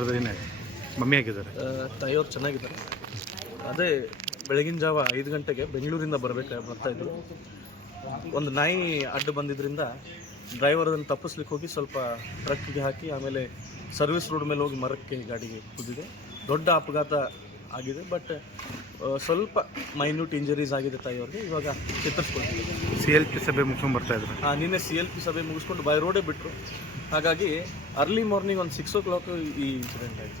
Brother ಏನಾಗಿದೆ mummy ಆಗಿದ್ದಾರೆ ತಾಯಿಯವ್ರು ಚೆನ್ನಾಗಿದ್ದಾರೆ. ಅದೇ ಬೆಳಗಿನ ಜಾವ ಐದು ಗಂಟೆಗೆ ಬೆಂಗಳೂರಿಂದ ಬರಬೇಕು ಬರ್ತಾಯಿದ್ರು ಒಂದು ನಾಯಿ ಅಡ್ಡು ಬಂದಿದ್ದರಿಂದ ಡ್ರೈವರ್ ಅದನ್ನು ತಪ್ಪಿಸ್ಲಿಕ್ಕೆ ಹೋಗಿ ಸ್ವಲ್ಪ ಟ್ರಕ್ಗೆ ಹಾಕಿ ಆಮೇಲೆ ಸರ್ವಿಸ್ ರೋಡ್ ಮೇಲೆ ಹೋಗಿ ಮರಕ್ಕೆ ಗಾಡಿಗೆ ಕುದ್ದಿದೆ. ದೊಡ್ಡ ಅಪಘಾತ ಆಗಿದೆ ಬಟ್ ಸ್ವಲ್ಪ ಮೈನ್ಯೂಟ್ ಇಂಜರೀಸ್ ಆಗಿದೆ ತಾಯಿಯವ್ರಿಗೆ ಇವಾಗ ಚಿತ್ರಿಸ್ಕೊಳ್ತೀವಿ ಸಿ ಎಲ್ ಪಿ ಸಭೆ ಮುಗಿಸ್ಕೊಂಡು ಬರ್ತಾ ಇದ್ರು. ಆ, ನಿನ್ನೆ ಸಿ ಎಲ್ ಪಿ ಸಭೆ ಮುಗಿಸ್ಕೊಂಡು ಬೈ ರೋಡೇ ಬಿಟ್ಟರು ಹಾಗಾಗಿ ಅರ್ಲಿ ಮಾರ್ನಿಂಗ್ ಒಂದು ಸಿಕ್ಸ್ ಓ ಕ್ಲಾಕ್ ಈ ಇನ್ಸಿಡೆಂಟ್ ಆಯಿತು.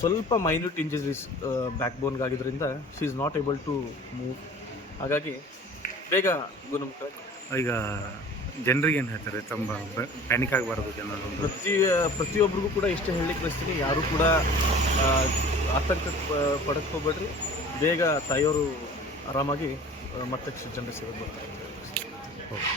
ಸ್ವಲ್ಪ minute injuries back ಬೋನ್ಗಾಗಿದ್ದರಿಂದ she is not able to move ಹಾಗಾಗಿ ಬೇಗ ಗುಣಮುಖ ಈಗ ಜನರಿಗೆ ಏನು ಹೇಳ್ತಾರೆ? ತುಂಬ ಪ್ಯಾನಿಕ್ ಆಗಬಾರ್ದು ಜನರು. ಪ್ರತಿ ಪ್ರತಿಯೊಬ್ಬರಿಗೂ ಕೂಡ ಇಷ್ಟೇ ಹೇಳಲಿಕ್ಕೆ ಬಯಸ್ತೀನಿ ಯಾರು ಕೂಡ ಆತಂಕ ಪಡಕ್ಕೆ ಹೋಗ್ಬೇಡ್ರಿ. ಬೇಗ ತಾಯಿಯವರು ಆರಾಮಾಗಿ ಮತ್ತೆ ಜನರಿಗೆ ಸೇವೆಗೆ ಬರ್ತಾರೆ. ಓಕೆ.